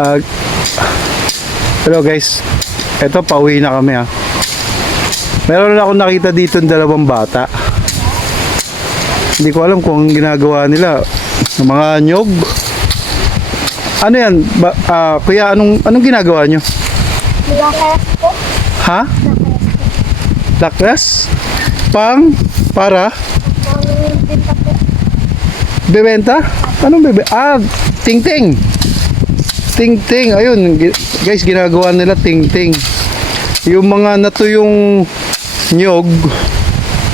Ah, hello guys. Ito, pauwi na kami ha. Meron na akong nakita dito ng dalawang bata. Hindi ko alam kung anong ginagawa nila. Mga nyog. Ano yan? Kuya, anong ginagawa nyo? Lakayas po. Ha? Lakras? Para? Pinta po. Bebenta? Anong bebe? Ting-ting. Ting-ting. Ayun, guys, ginagawa nila ting-ting. Yung mga natuyong nyog,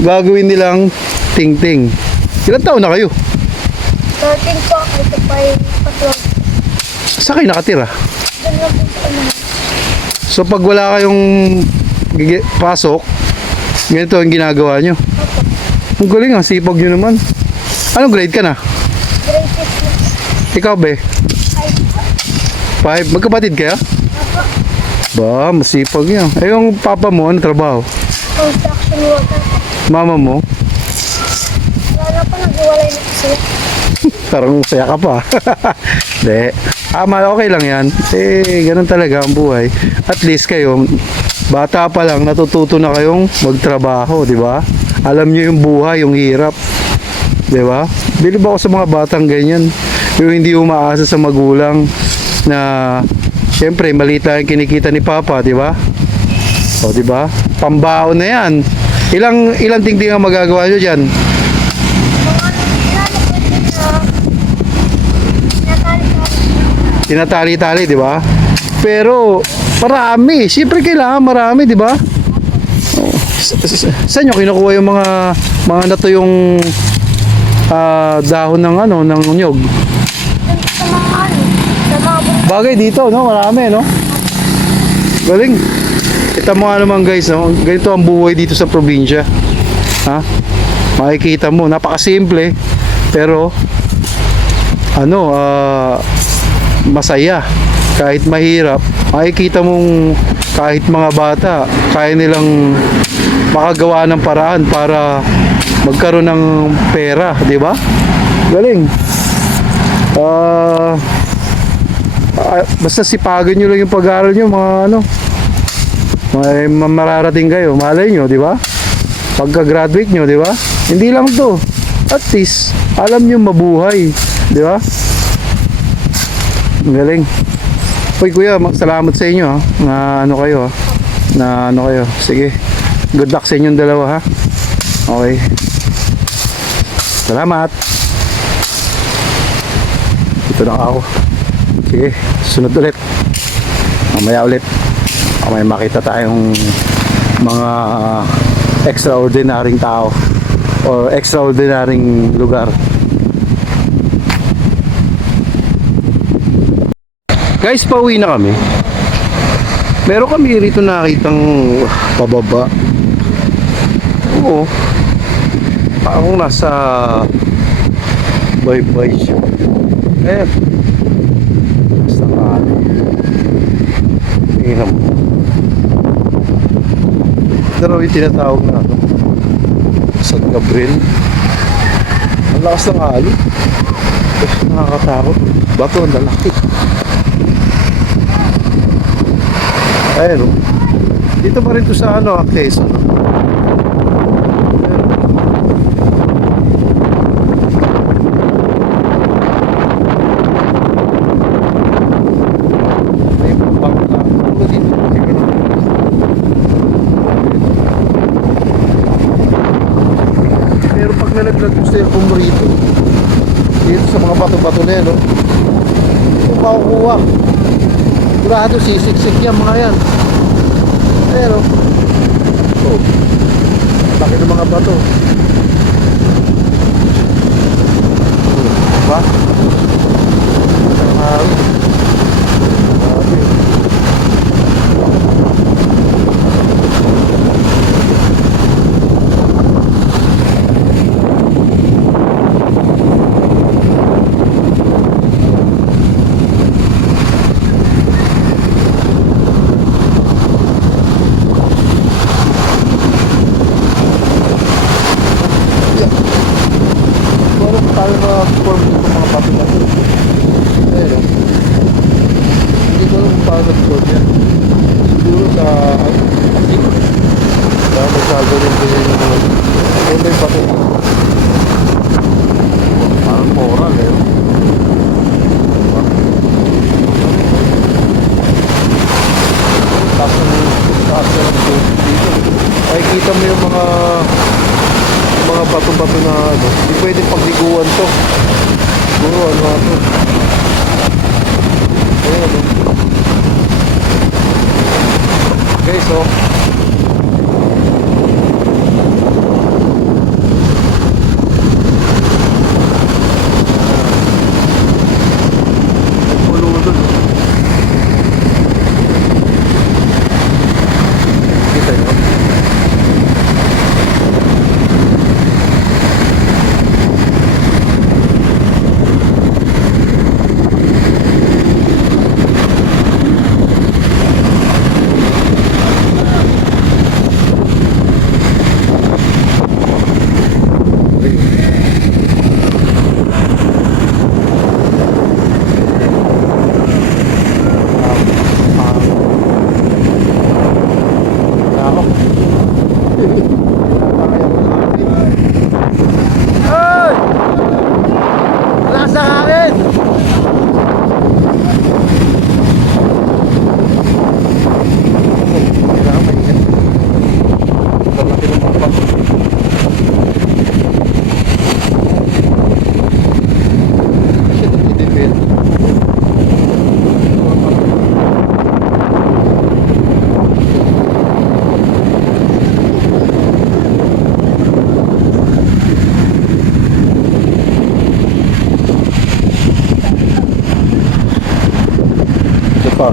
gagawin nilang ting-ting. Ilan taon na kayo? 13 po. Ito pa yung patrol. Saan kayo nakatira? Doon lang po sa ano. So pag wala kayong pasok, ganito ang ginagawa nyo. Ang galing, ang sipag nyo naman. Anong grade ka na? Grade 6 na. Ikaw be? Ay po. 5. Magkapatid kayo? Apo. Ba, masipag yan. Eh yung papa mo, ano trabaho? Construction worker po. Mama mo? Wala na po. Nag-iwalay na po sila. Parang saya ka pa. Hindi. Okay lang yan. Eh, ganun talaga ang buhay. At least kayo, bata pa lang, natututo na kayong magtrabaho, di ba? Alam nyo yung buhay, yung hirap. Di ba? Bilib ako sa mga batang ganyan. Yung hindi umaasa sa magulang na, siyempre, maliit lang yung kinikita ni Papa, di ba? O, di ba? Pambaon na yan. Ilang tingting ang magagawa nyo dyan? Mga inano po din na natali-tali. Tinatali-tali, di ba? Pero marami, siyempre kailangan marami, di ba? Oh. Saan nyo kinukuha yung mga natuyong dahon ng ng nyog? Doon sa mga ano. Sa mga Bagay dito, no? Marami, no? Galing. Kita mo nga naman guys, no? Ganito ang buhay dito sa probinsya. Ha? Makikita mo, napakasimple. Pero masaya. Kahit mahirap, makikita mong kahit mga bata, kaya nilang makagawa ng paraan para magkaroon ng pera, di ba? Galing. Basta sipagan nyo lang yung pag-aaral nyo, may mararating kayo, malay nyo, di ba? Pagka-graduate nyo, di ba? Hindi lang to, at least alam nyo mabuhay, di ba? Galing. Uy kuya, salamat sa inyo ha. Na kayo. Sige. Good luck sa inyong dalawa ha. Okay. Salamat. Ito na ako. Sige, sunod ulit. Mamaya ulit. May makita tayong mga extraordinaryong tao or extraordinaryong lugar. Guys, pauwi na kami. Meron kami rito nakitang pababa. Oo. Parang nasa baybay siya. Eh. Basta kali. Tingnan mo. Ito raw yung tinatawag na San Gabriel. Ang lakas ng alon. Nakakatakot. Bato ang lalaki. Ayun, dito pa rin to sa Actes, May bangka. Pero pag nalaglag gusto yung kumurito, dito sa mga bato-bato na yan, ito makukuha. Sigurado sisiksik yan mga yan. Pero laki ng mga bato. Diba? tayo na form ng mga bato na ito. Pero Hindi ko alam kung paano nag-code yan. Siguro sa asik. Kaya magkagaling din yung mga ano may bato. Parang coral eh. Diba? Taas ng tubig dito. Makikita mo yung mga bato-bato na ano. Hindi pwedeng pagliguan to. Siguro ano ito. Ayan ano. Okay, so nagpululod. Kita nyo?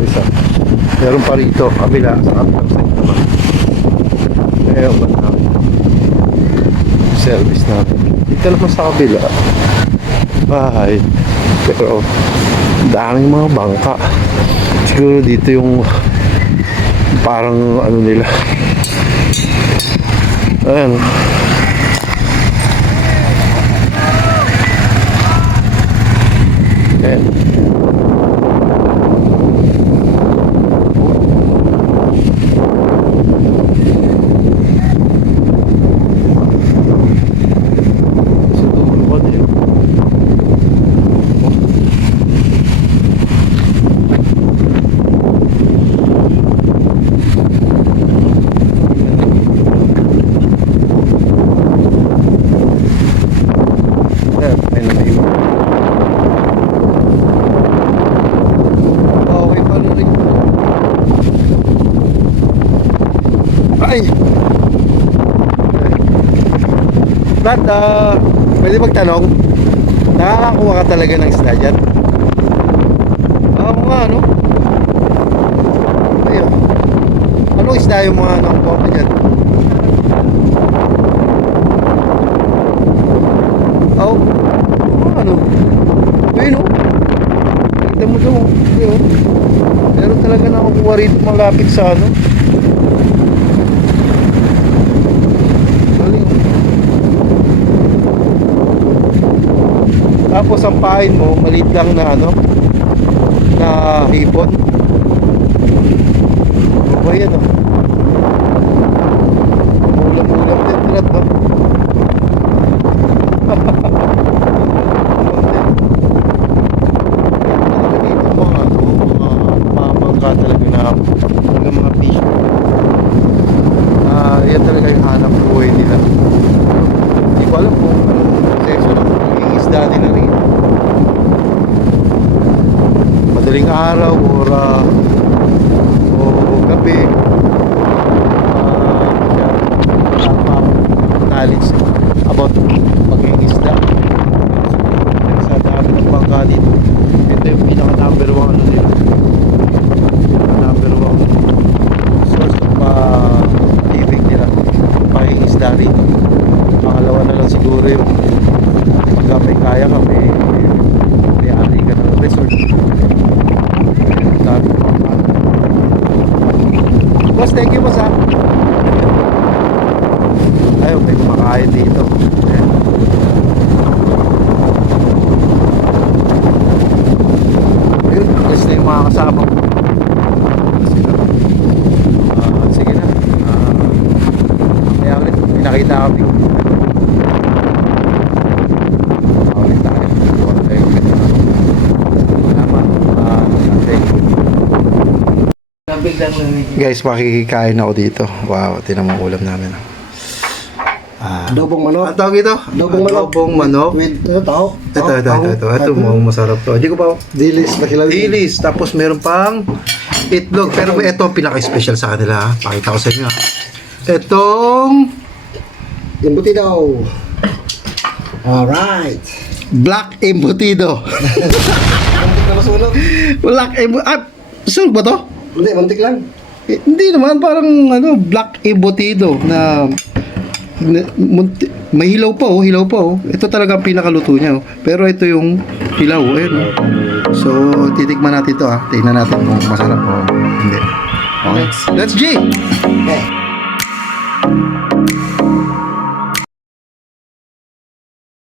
Isa. Meron pa rito, kabila, sa kabilang side naman. Ayaw ba namin? Service namin. Dito naman sa kabila. Bahay. Pero, daming mga bangka. Siguro dito yung parang ano nila. Ayan. Ayan. Ay! Brad, pwede magtanong? Nakakakuha ka talaga ng isda dyan? Oo nga, no? Ayun. Anong isda yung mga nakakuha ka dyan? Oo. Ano? Ayun, no? Kita mo doon. Ayun. Pero talaga nakakuha rito malapit sa ano? Tapos ang pain mo, maliit lang na ano, na hipon. O ba yan, oh? Ulam-ulam din, Brad, no? Dito mga ano, mga bangka talaga na mga fish. Yan talaga yung hanap buhay nila. Hindi ko alam kung anong proseso ng isda nila rin. Madaling araw o gabi, knowledge about pag-iisda. Sa dami ng bangka dito, ito yung pinaka number 1 ano nila, number 1 source of living nila, pag-iisda rito. Pangalawa na lang siguro yung may kaya ka, may ari ka ng resort. Boss, thank you, boss, ha. Ayaw, may kumakain dito. Ayun, gusto na yung mga kasama ko. Guys, makikikain ako dito. Wow, tinan mo ang ulam namin. Adobong manok. Ang tawag ito? Adobong manok. Adobong manok. With tao. Ito, mukhang masarap to. Hindi ko pa. Dilis na kilawin. Dilis. Tapos meron pang itlog. Pero ito, pinaka-special sa kanila. Ha? Pakita ko sa inyo. Ha? Itong Imbuti daw. Alright. black embutido. Mantik na masunog. Black embutido. Ah, sunog ba to? Hindi, mantik lang. Hindi naman. Parang black embutido na may hilaw pa hilaw pa Ito talaga ang pinakaluto niya Pero ito yung hilaw, ayun So, titikman natin ito Tingnan natin kung masarap o hindi. Okay, let's G! Okay.